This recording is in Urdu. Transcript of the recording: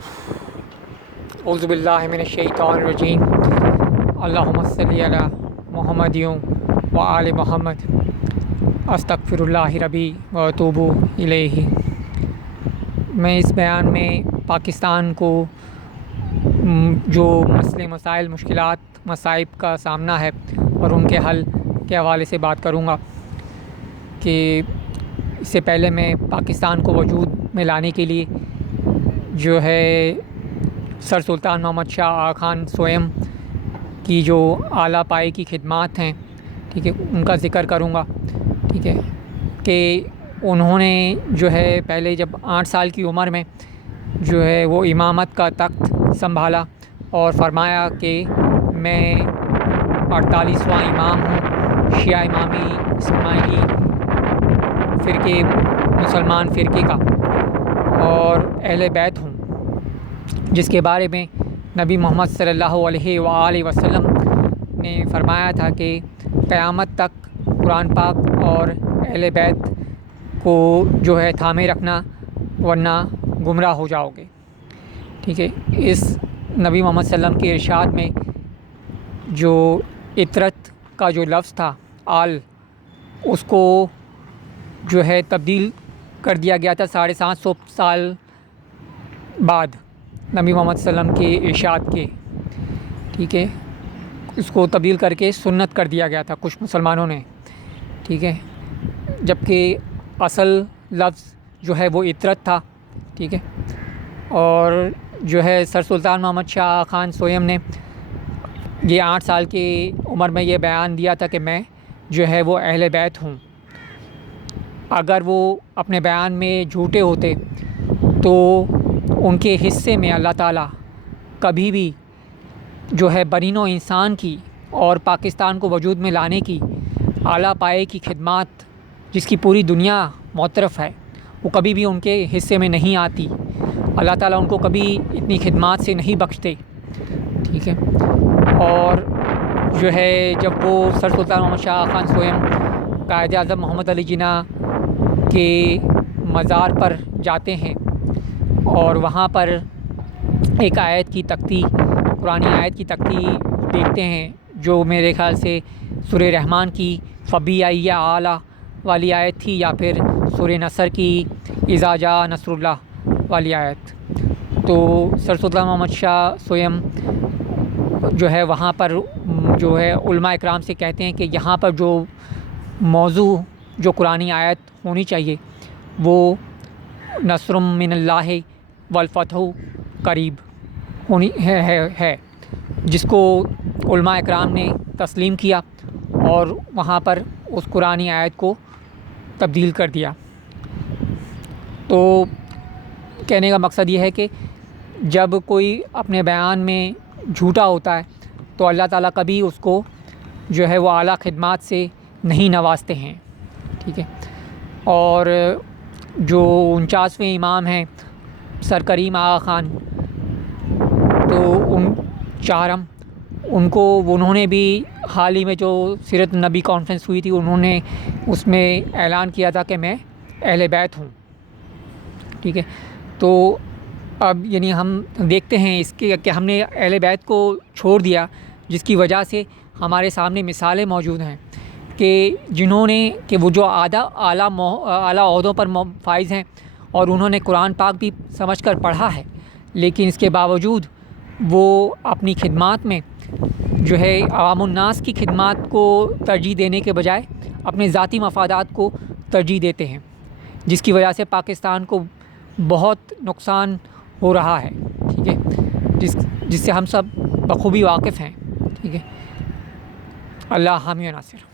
اعوذ باللہ من الشیطان الرجیم اللہم صلی علی محمد و آل محمد استغفر اللہ ربی و اتوب الیہ۔ میں اس بیان میں پاکستان کو جو مسئلے مسائل مشکلات مصائب کا سامنا ہے اور ان کے حل کے حوالے سے بات کروں گا کہ اس سے پہلے میں پاکستان کو وجود میں لانے کے لیے جو ہے سر سلطان محمد شاہ آغا خان سوئم کی جو اعلیٰ پائے کی خدمات ہیں، ٹھیک ہے، ان کا ذکر کروں گا، ٹھیک ہے، کہ انہوں نے جو ہے پہلے جب 8 سال کی عمر میں جو ہے وہ امامت کا تخت سنبھالا اور فرمایا کہ میں 48واں امام ہوں شیعہ امامی اسماعیلی فرقے مسلمان فرقے کا اور اہل بیت ہوں، جس کے بارے میں نبی محمد صلی اللہ علیہ وآلہ وسلم نے فرمایا تھا کہ قیامت تک قرآن پاک اور اہل بیت کو جو ہے تھامے رکھنا ورنہ گمراہ ہو جاؤ گے، ٹھیک ہے۔ اس نبی محمد صلی اللہ علیہ وسلم کے ارشاد میں جو عطرت کا جو لفظ تھا آل، اس کو جو ہے تبدیل کر دیا گیا تھا 750 سال بعد نبی محمد صلی اللہ علیہ وسلم کے ارشاد کے، ٹھیک ہے، اس کو تبدیل کر کے سنت کر دیا گیا تھا کچھ مسلمانوں نے، ٹھیک ہے، جبکہ اصل لفظ جو ہے وہ عطرت تھا، ٹھیک ہے۔ اور جو ہے سر سلطان محمد شاہ آغا خان سوئم نے یہ 8 سال کی عمر میں یہ بیان دیا تھا کہ میں جو ہے وہ اہل بیت ہوں۔ اگر وہ اپنے بیان میں جھوٹے ہوتے تو ان کے حصے میں اللہ تعالیٰ کبھی بھی جو ہے بنی نوع انسان کی اور پاکستان کو وجود میں لانے کی اعلیٰ پائے کی خدمات جس کی پوری دنیا معترف ہے، وہ کبھی بھی ان کے حصے میں نہیں آتی۔ اللہ تعالیٰ ان کو کبھی اتنی خدمات سے نہیں بخشتے، ٹھیک ہے۔ اور جو ہے جب وہ سر سلطان محمد شاہ آغا خان سوئم قائد اعظم محمد علی جناح کے مزار پر جاتے ہیں اور وہاں پر ایک آیت کی تختی، قرآنی آیت کی تختی دیکھتے ہیں جو میرے خیال سے سورہ رحمان کی فبی آئیہ اعلیٰ والی آیت تھی یا پھر سورہ نصر کی اذا جاء نصر اللہ والی آیت، تو سر سلطان محمد شاہ سوئم جو ہے وہاں پر جو ہے علماء اکرام سے کہتے ہیں کہ یہاں پر جو موضوع جو قرآنی آیت ہونی چاہیے وہ نصر من اللہ والفتح قریب ہونی ہے، جس کو علماء اکرام نے تسلیم کیا اور وہاں پر اس قرآنی آیت کو تبدیل کر دیا۔ تو کہنے کا مقصد یہ ہے کہ جب کوئی اپنے بیان میں جھوٹا ہوتا ہے تو اللہ تعالیٰ کبھی اس کو جو ہے وہ اعلیٰ خدمات سے نہیں نوازتے ہیں، ٹھیک ہے۔ اور جو 49ویں امام ہیں سر کریم آغا خان، تو انہوں نے بھی حال ہی میں جو سیرت نبی کانفرنس ہوئی تھی انہوں نے اس میں اعلان کیا تھا کہ میں اہل بیت ہوں، ٹھیک ہے۔ تو اب یعنی ہم دیکھتے ہیں اس کے کہ ہم نے اہل بیت کو چھوڑ دیا، جس کی وجہ سے ہمارے سامنے مثالیں موجود ہیں کہ جنہوں نے کہ وہ جو اعلیٰ عہدوں پر فائز ہیں اور انہوں نے قرآن پاک بھی سمجھ کر پڑھا ہے، لیکن اس کے باوجود وہ اپنی خدمات میں جو ہے عوام الناس کی خدمات کو ترجیح دینے کے بجائے اپنے ذاتی مفادات کو ترجیح دیتے ہیں، جس کی وجہ سے پاکستان کو بہت نقصان ہو رہا ہے، ٹھیک ہے، جس سے ہم سب بخوبی واقف ہیں، ٹھیک ہے۔ اللہ حامی و ناصر۔